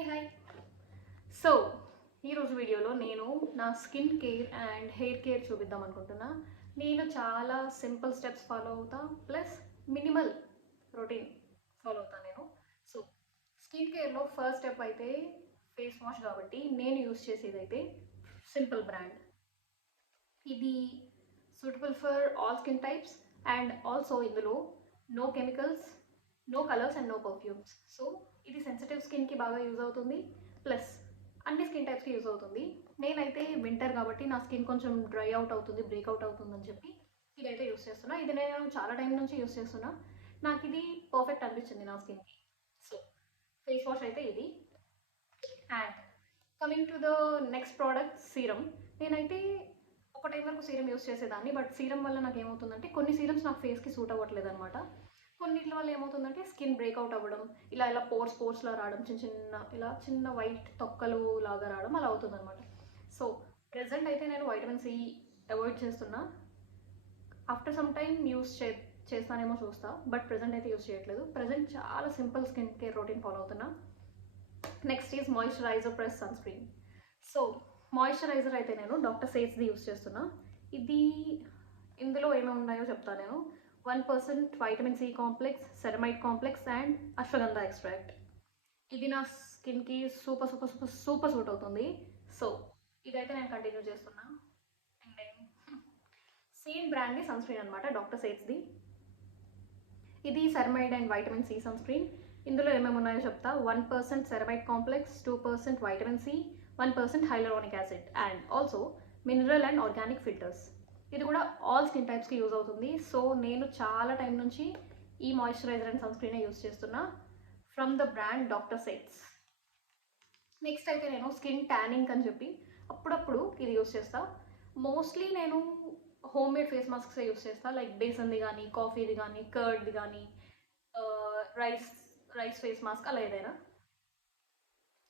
Hey hi. So ఈరోజు వీడియోలో నేను నా skin care and hair care చూపిద్దాం అనుకుంటున్నా. నేను చాలా సింపుల్ స్టెప్స్ ఫాలో అవుతా, ప్లస్ మినిమల్ రొటీన్ ఫాలో అవుతాను నేను. సో స్కిన్ కేర్లో ఫస్ట్ స్టెప్ అయితే ఫేస్ వాష్, కాబట్టి నేను యూస్ చేసేది అయితే సింపుల్ బ్రాండ్. ఇది suitable for all skin types and also ఇందులో no chemicals, no colours and no perfumes. So ఇది సెన్సిటివ్ స్కిన్కి బాగా యూజ్ అవుతుంది, ప్లస్ అన్ని స్కిన్ టైప్స్కి యూజ్ అవుతుంది. నేనైతే వింటర్ కాబట్టి నా స్కిన్ కొంచెం డ్రై అవుట్ అవుతుంది, బ్రేక్అవుట్ అవుతుంది అని చెప్పి ఇదైతే యూస్ చేస్తున్నా. ఇది నేను చాలా టైం నుంచి యూస్ చేస్తున్నా. నాకు ఇది పర్ఫెక్ట్ అనిపించింది నా స్కిన్కి. సో ఫేస్ వాష్ అయితే ఇది. And coming to the next product, serum. నేనైతే ఒక టైం వరకు సీరం యూస్ చేసేదాన్ని, బట్ సీరం వల్ల నాకు ఏమవుతుందంటే కొన్ని సీరమ్స్ నాకు ఫేస్కి సూట్ అవ్వట్లేదు అనమాట. కొన్నిటి వల్ల ఏమవుతుందంటే స్కిన్ బ్రేక్అవుట్ అవ్వడం, ఇలా పోర్స్లా రావడం, చిన్న వైట్ తొక్కలు లాగా రావడం అలా అవుతుంది అనమాట. సో ప్రెజెంట్ అయితే నేను వైటమిన్ సి అవాయిడ్ చేస్తున్నా. ఆఫ్టర్ సమ్ టైమ్ చేస్తానేమో చూస్తా, బట్ ప్రెజెంట్ అయితే యూస్ చేయట్లేదు. ప్రెజెంట్ చాలా simple skin care routine follow అవుతున్నా. Next is moisturiser plus sunscreen. So moisturiser అయితే నేను డాక్టర్ సేట్స్ది యూస్ చేస్తున్నా. ఇందులో ఏమేమి ఉన్నాయో చెప్తాను నేను. 1% vitamin C complex, ceramide complex and ashwagandha extract. ఇది నా స్కిన్కి super super super super suit అవుతుంది. సో ఇదైతే నేను కంటిన్యూ చేస్తున్నా. అండ్ నేను సేమ్ బ్రాండ్ది సన్ స్క్రీన్ అనమాట, డాక్టర్ సేట్స్ది. ఇది ceramide and vitamin C sunscreen. ఇందులో ఏమేమి ఉన్నాయో చెప్తా. 1% ceramide complex, 2% vitamin C, 1% hyaluronic acid and also mineral and organic filters. ఇది కూడా ఆల్ స్కిన్ టైప్స్కి యూజ్ అవుతుంది. సో నేను చాలా టైం నుంచి ఈ మాయిశ్చరైజర్ అండ్ సన్ స్క్రీనే యూజ్ చేస్తున్నా from the brand doctor సేట్స్. Next అయితే నేను స్కిన్ ట్యానింగ్ అని చెప్పి అప్పుడప్పుడు ఇది యూజ్ చేస్తా. మోస్ట్లీ నేను హోమ్ మేడ్ ఫేస్ మాస్క్సే యూజ్ చేస్తా, లైక్ బేసన్ది కానీ, కాఫీది కానీ, కర్డ్ది కానీ, రైస్ ఫేస్ మాస్క్, అలా ఏదైనా.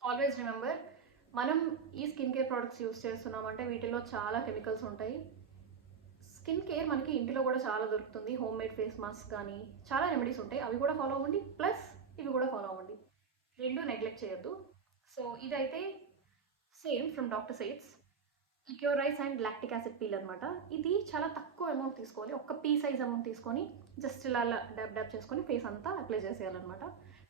ఆల్వేస్ రిమెంబర్, మనం ఈ స్కిన్ కేర్ ప్రోడక్ట్స్ యూజ్ చేస్తున్నామంటే వీటిలో చాలా కెమికల్స్ ఉంటాయి. స్కిన్ కేర్ మనకి ఇంటిలో కూడా చాలా దొరుకుతుంది. హోమ్ మేడ్ ఫేస్ మాస్క్ కానీ చాలా రెమెడీస్ ఉంటాయి, అవి కూడా ఫాలో అవ్వండి, ప్లస్ ఇవి కూడా ఫాలో అవ్వండి. రెండు నెగ్లెక్ట్ చేయొద్దు. సో ఇదైతే same from doctor సేట్స్ liqueur rice and lactic acid peel అనమాట. ఇది చాలా తక్కువ అమౌంట్ తీసుకోవాలి, ఒక పీ సైజ్ అమౌంట్ తీసుకొని జస్ట్ ఇలా డాబ్ చేసుకొని ఫేస్ అంతా అప్లై చేసేయాలన్నమాట.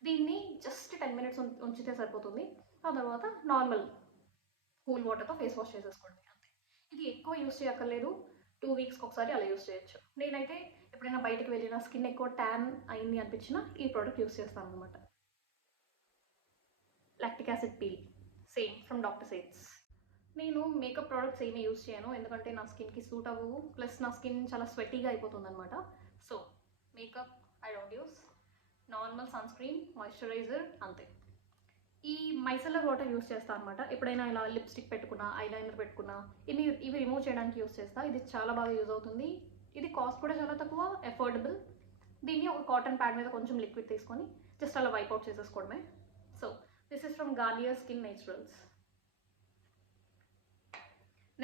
దీన్ని జస్ట్ 10 minutes ఉంచితే సరిపోతుంది. ఆ తర్వాత నార్మల్ కూల్ వాటర్తో ఫేస్ వాష్ చేసేసుకోండి, అంతే. ఇది ఎక్కువ యూస్ చేయక్కర్లేదు, 2 weeksకి ఒకసారి అలా యూస్ చేయొచ్చు. నేనైతే ఎప్పుడైనా బయటకు వెళ్ళిన స్కిన్ ఎక్కువ ట్యాన్ అయింది అనిపించినా ఈ ప్రోడక్ట్ యూస్ చేస్తాను అనమాట. Lactic acid peel same from doctor సేట్స్. నేను మేకప్ ప్రోడక్ట్స్ ఏమీ యూస్ చేయను, ఎందుకంటే నా స్కిన్కి సూట్ అవ్వవు, ప్లస్ నా స్కిన్ చాలా స్వెట్టీగా అయిపోతుంది అనమాట. So makeup I don't use. Normal sunscreen, moisturiser, అంతే. ఈ మైసెల్లర్ వాటర్ యూస్ చేస్తాను అనమాట. ఎప్పుడైనా ఇలా లిప్స్టిక్ పెట్టుకున్నా, ఐలైనర్ పెట్టుకున్నా, ఇవి రిమూవ్ చేయడానికి యూస్ చేస్తా. ఇది చాలా బాగా యూజ్ అవుతుంది. ఇది కాస్ట్ కూడా చాలా తక్కువ, అఫోర్డబుల్. దీన్ని ఒక కాటన్ ప్యాడ్ మీద కొంచెం లిక్విడ్ తీసుకొని జస్ట్ అలా వైప్ అవుట్ చేసేసుకోవడమే. So this is from Garnier Skin Naturals.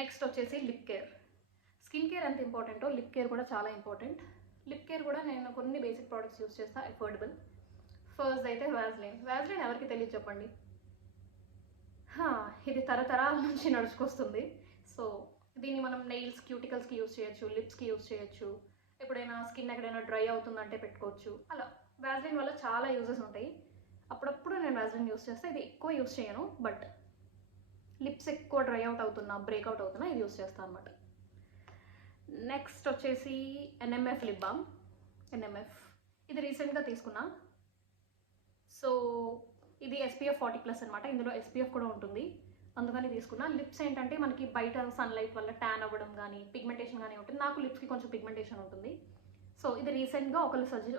Next వచ్చేసి లిప్ కేర్. స్కిన్ కేర్ ఎంత ఇంపార్టెంటో లిప్ కేర్ కూడా చాలా ఇంపార్టెంట్. లిప్ కేర్ కూడా నేను కొన్ని బేసిక్ ప్రోడక్ట్స్ యూస్ చేస్తా, అఫోర్డబుల్. ఫస్ట్ అయితే వ్యాజ్లిన్ ఎవరికి తెలియదు చెప్పండి. ఇది తరతరాల నుంచి నడుచుకొస్తుంది. సో దీన్ని మనం నెయిల్స్, క్యూటికల్స్కి యూస్ చేయొచ్చు, లిప్స్కి యూస్ చేయొచ్చు, ఎప్పుడైనా స్కిన్ ఎక్కడైనా డ్రై అవుతుందంటే పెట్టుకోవచ్చు. అలా వ్యాజ్లిన్ వల్ల చాలా యూజెస్ ఉంటాయి. అప్పుడప్పుడు నేను వ్యాజ్లిన్ యూస్ చేస్తే, ఇది ఎక్కువ యూస్ చేయను, బట్ లిప్స్ ఎక్కువ డ్రై అవుట్ అవుతున్నా, బ్రేక్అవుట్ అవుతున్నా ఇది యూస్ చేస్తాను అనమాట. నెక్స్ట్ వచ్చేసి ఎన్ఎంఎఫ్ లిప్ బామ్. ఎన్ఎంఎఫ్ ఇది రీసెంట్గా తీసుకున్నా. సో ఇది SPF 40+ అనమాట. ఇందులో SPF కూడా ఉంటుంది, అందుకని తీసుకున్నా. లిప్స్ ఏంటంటే మనకి బయట సన్లైట్ వల్ల ట్యాన్ అవ్వడం కానీ, పిగ్మెంటేషన్ కానీ ఉంటుంది. నాకు లిప్స్కి కొంచెం పిగ్మెంటేషన్ ఉంటుంది. సో ఇది రీసెంట్గా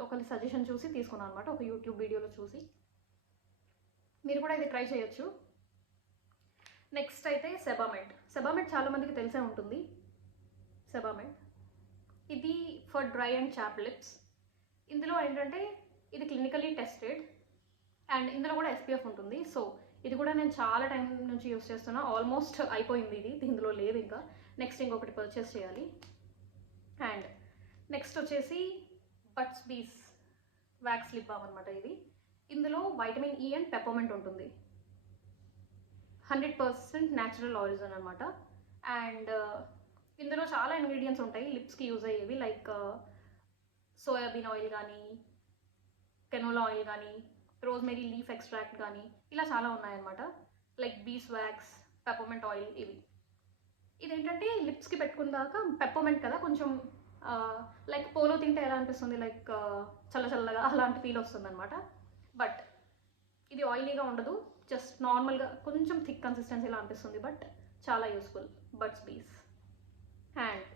ఒకరి సజెషన్ చూసి తీసుకున్నాను అనమాట, ఒక యూట్యూబ్ వీడియోలో చూసి. మీరు కూడా ఇది ట్రై చేయొచ్చు. నెక్స్ట్ అయితే సెబామెడ్ చాలామందికి తెలిసే ఉంటుంది. సెబామెడ్ ఇది for dry and chap lips. ఇందులో ఏంటంటే ఇది క్లినికలీ టెస్టెడ్ అండ్ ఇందులో కూడా SPF ఉంటుంది. సో ఇది కూడా నేను చాలా టైం నుంచి యూస్ చేస్తున్నా. ఆల్మోస్ట్ అయిపోయింది ఇది, ఇందులో లేదు ఇంకా. నెక్స్ట్ ఇంకొకటి పర్చేస్ చేయాలి. అండ్ నెక్స్ట్ వచ్చేసి బట్స్ వ్యాక్స్ లిప్ బామ్ అనమాట. ఇది ఇందులో వైటమిన్ E అండ్ పెప్పర్మెంట్ ఉంటుంది. 100% న్యాచురల్ ఆరిజిన్ అనమాట. అండ్ ఇందులో చాలా ఇంగ్రీడియంట్స్ ఉంటాయి లిప్స్కి యూజ్ అయ్యేవి, లైక్ సోయాబీన్ ఆయిల్ కానీ, కెనోలా ఆయిల్ కానీ, రోజ్మెరీ లీఫ్ ఎక్స్ట్రాక్ట్ కానీ, ఇలా చాలా ఉన్నాయన్నమాట. లైక్ బీస్ వ్యాక్స్, పెప్పర్మెంట్ ఆయిల్, ఇవి. ఇదేంటంటే లిప్స్కి పెట్టుకున్నాక పెప్పర్మెంట్ కదా, కొంచెం లైక్ పోలో తింటే ఎలా అనిపిస్తుంది, లైక్ చల్ల చల్లగా అలాంటి ఫీల్ వస్తుంది అనమాట. బట్ ఇది ఆయిలీగా ఉండదు, జస్ట్ నార్మల్గా కొంచెం థిక్ కన్సిస్టెన్సీలా అనిపిస్తుంది, బట్ చాలా యూస్ఫుల్. బట్స్ బీస్. అండ్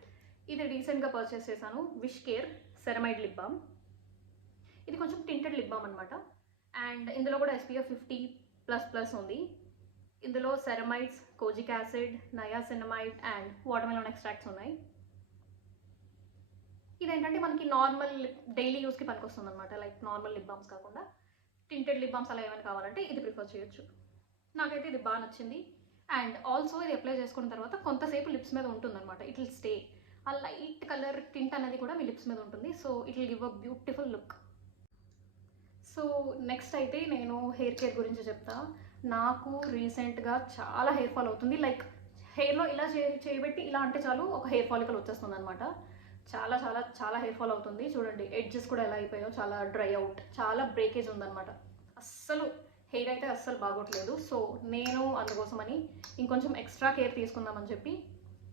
ఇది రీసెంట్గా పర్చేస్ చేశాను, wish care ceramide lip balm. ఇది కొంచెం టింటెడ్ లిప్ బామ్ అనమాట. అండ్ ఇందులో కూడా SPF 50++ ఉంది. ఇందులో ceramides, kojic acid, niacinamide and watermelon extracts ఉన్నాయి. ఇదేంటంటే మనకి నార్మల్ డైలీ యూస్కి పనికొస్తుంది అనమాట, లైక్ నార్మల్ లిప్ బామ్స్ కాకుండా టింటెడ్ లిప్ బామ్స్ అలా ఏమైనా కావాలంటే ఇది ప్రిఫర్ చేయొచ్చు. నాకైతే ఇది బాగా నచ్చింది. అండ్ ఆల్సో ఇది అప్లై చేసుకున్న తర్వాత కొంతసేపు లిప్స్ మీద ఉంటుందన్నమాట, ఇట్ విల్ స్టే. ఆ లైట్ కలర్ టింట్ అనేది కూడా మీ లిప్స్ మీద ఉంటుంది, so it will give a beautiful look. So next అయితే నేను హెయిర్ కేర్ గురించి చెప్తా. నాకు రీసెంట్గా చాలా హెయిర్ ఫాల్ అవుతుంది, లైక్ హెయిర్లో ఇలా చేయబెట్టి ఇలా అంటే చాలు ఒక హెయిర్ ఫాలికల్ వచ్చేస్తుంది అనమాట. చాలా చాలా చాలా హెయిర్ ఫాల్ అవుతుంది. చూడండి ఎడ్జెస్ కూడా ఎలా అయిపోయాయో, చాలా డ్రై అవుట్, చాలా బ్రేకేజ్ ఉందన్నమాట. అస్సలు హెయిర్ అయితే అస్సలు బాగోట్లేదు. సో నేను అందుకోసమని ఇంకొంచెం ఎక్స్ట్రా కేర్ తీసుకుందామని చెప్పి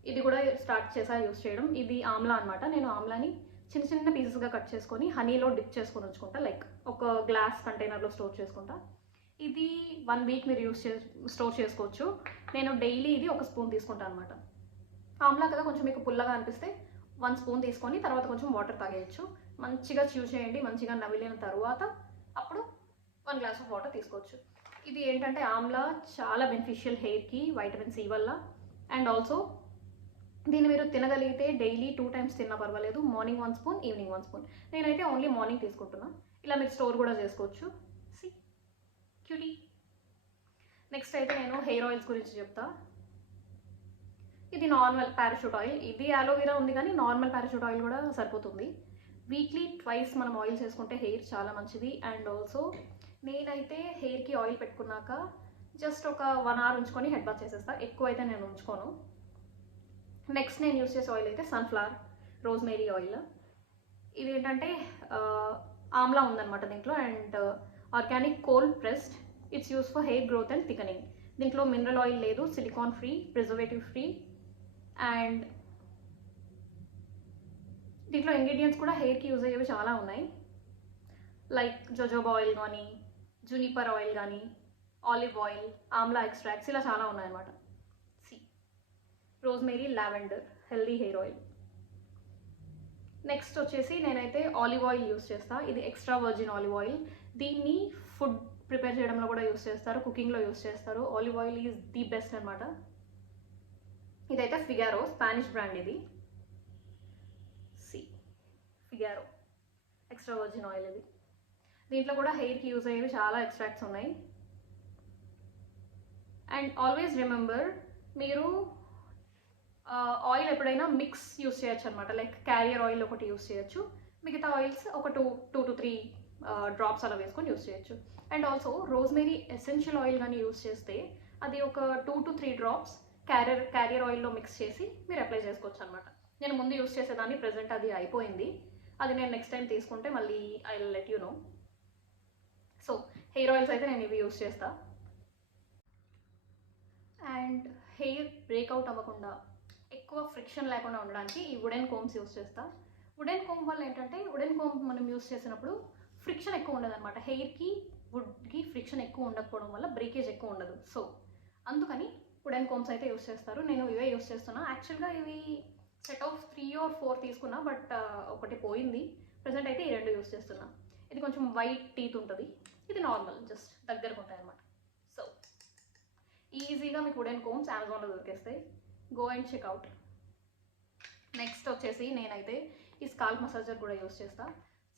ఇది కూడా స్టార్ట్ చేసా యూస్ చేయడం. ఇది ఆమ్లా అనమాట. నేను ఆమ్లాని చిన్న చిన్న పీసెస్గా కట్ చేసుకొని హనీలో డిప్ చేసుకొని ఉంచుకుంటా, లైక్ ఒక గ్లాస్ కంటైనర్లో స్టోర్ చేసుకుంటా. ఇది 1 వీక్ మీరు స్టోర్ చేసుకోవచ్చు. నేను డైలీ ఇది 1 స్పూన్ తీసుకుంటాను అనమాట. ఆమ్లా కదా, కొంచెం మీకు పుల్లగా అనిపిస్తే 1 స్పూన్ తీసుకొని తర్వాత కొంచెం వాటర్ తాగేయచ్చు. మంచిగా చ్యూ చేయండి, మంచిగా నవిలిన తర్వాత అప్పుడు 1 గ్లాస్ ఆఫ్ వాటర్ తీసుకోవచ్చు. ఇది ఏంటంటే ఆమ్లా చాలా బెనిఫిషియల్ హెయిర్కి, వైటమిన్ C వల్ల. అండ్ ఆల్సో దీన్ని మీరు తినగలిగితే డైలీ 2 టైమ్స్ తిన్నా పర్వాలేదు, మార్నింగ్ 1 స్పూన్, ఈవినింగ్ 1 స్పూన్. నేనైతే ఓన్లీ మార్నింగ్ తీసుకుంటున్నా. ఇలా మీరు స్టోర్ కూడా చేసుకోవచ్చు. C cutie. నెక్స్ట్ అయితే నేను హెయిర్ ఆయిల్స్ గురించి చెప్తా. ఇది నార్మల్ పారాషూట్ ఆయిల్. ఇది అలోవెరా ఉంది కానీ నార్మల్ పారాషూట్ ఆయిల్ కూడా సరిపోతుంది. వీక్లీ 2 మనం ఆయిల్ చేసుకుంటే హెయిర్ చాలా మంచిది. అండ్ ఆల్సో నేనైతే హెయిర్కి ఆయిల్ పెట్టుకున్నాక జస్ట్ ఒక 1 అవర్ ఉంచుకొని హెడ్ బాత్ చేసేస్తాను, ఎక్కువ అయితే నేను ఉంచుకోను. నెక్స్ట్ నేను యూస్ చేసే ఆయిల్ అయితే సన్ఫ్లవర్ రోజ్మేరీ ఆయిల్. ఇది ఏంటంటే ఆమ్లా ఉందన్నమాట దీంట్లో, and organic cold pressed. It's use for hair growth and thickening. దీంట్లో మినరల్ ఆయిల్ లేదు, silicon free, preservative free. And దీంట్లో ఇంగ్రీడియంట్స్ కూడా హెయిర్కి యూజ్ అయ్యేవి చాలా ఉన్నాయి, లైక్ జోజోబా ఆయిల్ కానీ, జునిపర్ ఆయిల్ కానీ, ఆలివ్ ఆయిల్, ఆమ్లా ఎక్స్ట్రాక్ట్స్, ఇలా చాలా ఉన్నాయన్నమాట. Rosemary lavender healthy hair oil. Next వచ్చేసి నేనైతే ఆలివ్ ఆయిల్ యూస్ చేస్తాను. ఇది ఎక్స్ట్రా వర్జిన్ ఆలివ్ ఆయిల్. దీన్ని ఫుడ్ ప్రిపేర్ చేయడంలో కూడా యూస్ చేస్తారు, కుకింగ్లో యూస్ చేస్తారు. Olive oil is the best అనమాట. ఇదైతే ఫిగారో స్పానిష్ బ్రాండ్. ఇది ఫిగారో ఎక్స్ట్రా వర్జిన్ ఆయిల్. ఇది దీంట్లో కూడా హెయిర్కి యూజ్ అయ్యేవి చాలా ఎక్స్ట్రాక్ట్స్ ఉన్నాయి. అండ్ ఆల్వేస్ రిమెంబర్, మీరు ఆయిల్ ఎప్పుడైనా మిక్స్ యూస్ చేయొచ్చు అనమాట, లైక్ క్యారియర్ ఆయిల్ ఒకటి యూస్ చేయొచ్చు, మిగతా ఆయిల్స్ ఒక 2 to 3 డ్రాప్స్ అలా వేసుకొని యూస్ చేయొచ్చు. And also rosemary essential oil కానీ యూస్ చేస్తే అది ఒక 2 to 3 డ్రాప్స్ క్యారియర్ ఆయిల్లో మిక్స్ చేసి మీరు అప్లై చేసుకోవచ్చు అనమాట. నేను ముందు యూస్ చేసేదాన్ని, ప్రెజెంట్ అది అయిపోయింది. అది నేను నెక్స్ట్ టైం తీసుకుంటే మళ్ళీ I will let you know. So hair oils అయితే నేను ఇవి యూస్ చేస్తా. అండ్ హెయిర్ బ్రేక్అవుట్ అవ్వకుండా, ఎక్కువ ఫ్రిక్షన్ లేకుండా ఉండడానికి ఈ వుడెన్ కోమ్స్ యూస్ చేస్తా. వుడెన్ కోమ్ వల్ల ఏంటంటే, వుడెన్ కోమ్ మనం యూస్ చేసినప్పుడు ఫ్రిక్షన్ ఎక్కువ ఉండదు అనమాట. హెయిర్కి వుడ్కి ఫ్రిక్షన్ ఎక్కువ ఉండకపోవడం వల్ల బ్రేకేజ్ ఎక్కువ ఉండదు. సో అందుకని వుడెన్ కోమ్స్ అయితే యూస్ చేస్తారు. నేను ఇవే యూస్ చేస్తున్నా. యాక్చువల్గా ఇవి సెట్ ఆఫ్ 3 or 4 తీసుకున్నా, బట్ ఒకటి పోయింది. ప్రజెంట్ అయితే ఈ 2 యూస్ చేస్తున్నా. ఇది కొంచెం వైట్ టీత్ ఉంటుంది, ఇది నార్మల్ జస్ట్ దగ్గరకు ఉంటాయి అనమాట. సో ఈజీగా మీకు వుడెన్ కోమ్స్ అమెజాన్లో దొరికేస్తాయి. Go and check out. నెక్స్ట్ వచ్చేసి నేనైతే ఈ స్కాల్ప్ మసాజర్ కూడా యూస్ చేస్తా.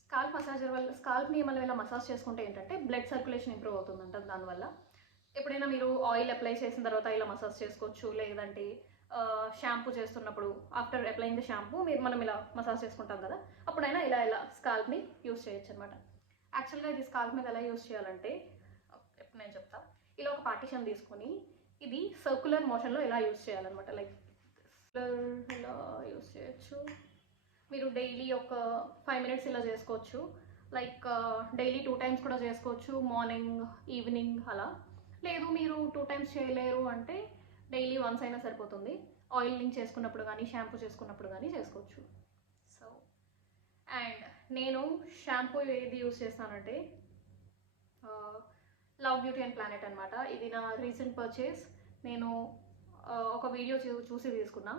స్కాల్ప్ మసాజర్ వల్ల, స్కాల్ప్ని మనం ఇలా మసాజ్ చేసుకుంటే ఏంటంటే బ్లడ్ సర్క్యులేషన్ ఇంప్రూవ్ అవుతుందంట. దానివల్ల ఎప్పుడైనా మీరు ఆయిల్ అప్లై చేసిన తర్వాత ఇలా మసాజ్ చేసుకోవచ్చు, లేదంటే షాంపూ చేస్తున్నప్పుడు ఆఫ్టర్ అప్లైయింగ్ ద షాంపూ మనం ఇలా మసాజ్ చేసుకుంటాం కదా, అప్పుడైనా ఇలా స్కాల్ప్ని యూస్ చేయొచ్చు అనమాట. యాక్చువల్గా ఇది స్కాల్ప్ మీద ఎలా యూస్ చేయాలంటే నేను చెప్తా. ఇలా ఒక పార్టిషన్ తీసుకొని ఇది సర్క్యులర్ మోషన్లో ఎలా యూస్ చేయాలన్నమాట. లైక్ ఎలా యూస్ చేయొచ్చు, మీరు డైలీ ఒక 5 minutes ఇలా చేసుకోవచ్చు. లైక్ డైలీ 2 times కూడా చేసుకోవచ్చు, మార్నింగ్ ఈవినింగ్ అలా. లేదు మీరు 2 times చేయలేరు అంటే డైలీ వన్స్ అయినా సరిపోతుంది. ఆయిలింగ్ చేసుకున్నప్పుడు కానీ షాంపూ చేసుకున్నప్పుడు కానీ చేసుకోవచ్చు. సో అండ్ నేను షాంపూ ఏది యూస్ చేస్తానంటే లవ్ బ్యూటీ అండ్ ప్లానెట్ అనమాట. ఇది నా రీసెంట్ పర్చేస్. నేను ఒక వీడియో చూసి తీసుకున్నా.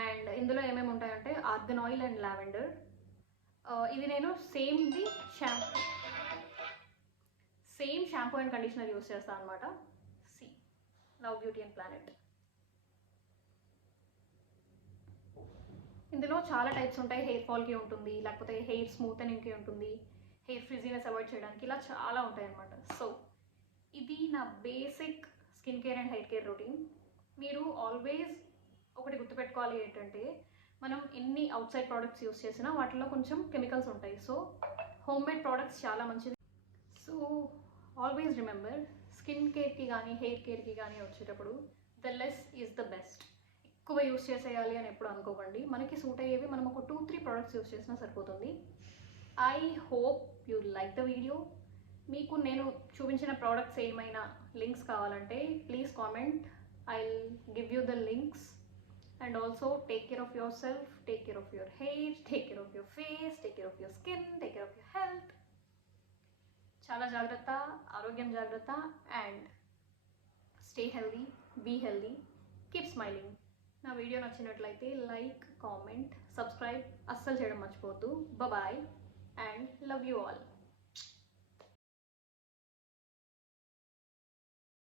అండ్ ఇందులో ఏమేమి ఉంటాయంటే ఆర్గన్ ఆయిల్ అండ్ లావెండర్. ఇది నేను same shampoo and conditioner use చేస్తాను అనమాట. Love beauty and planet. ఇందులో చాలా టైప్స్ ఉంటాయి. హెయిర్ ఫాల్కి ఉంటుంది, లేకపోతే హెయిర్ స్మూతనింగ్కి ఉంటుంది, హెయిర్ ఫ్రిజీనెస్ అవాయిడ్ చేయడానికి, ఇలా చాలా ఉంటాయి అన్నమాట. సో ఇది నా basic skin care and hair care routine. మీరు ఆల్వేస్ ఒకటి గుర్తుపెట్టుకోవాలి ఏంటంటే, మనం ఎన్ని అవుట్ సైడ్ ప్రోడక్ట్స్ యూస్ చేసినా వాటిలో కొంచెం కెమికల్స్ ఉంటాయి. సో హోమ్ మేడ్ ప్రోడక్ట్స్ చాలా మంచిది. సో ఆల్వేస్ రిమెంబర్, స్కిన్ కేర్కి కానీ హెయిర్ కేర్కి కానీ వచ్చేటప్పుడు the less is the best. ఎక్కువ యూస్ చేసేయాలి అని ఎప్పుడు అనుకోకండి. మనకి సూట్ అయ్యేవి మనం ఒక 2-3 ప్రోడక్ట్స్ యూస్ చేసినా సరిపోతుంది. I hope you like the video. మీకు నేను చూపించిన ప్రోడక్ట్స్ ఏమైనా లింక్స్ కావాలంటే please comment. I'll give you the links. And also take care of yourself, take care of your hair, take care of your face, take care of your skin, take care of your health. Chala jagrata, arogyam jagrata, and stay healthy, be healthy, keep smiling. నా video నచ్చినట్లయితే like, comment, subscribe అస్సలు చేయడం మర్చిపోవద్దు. Bye and love you all.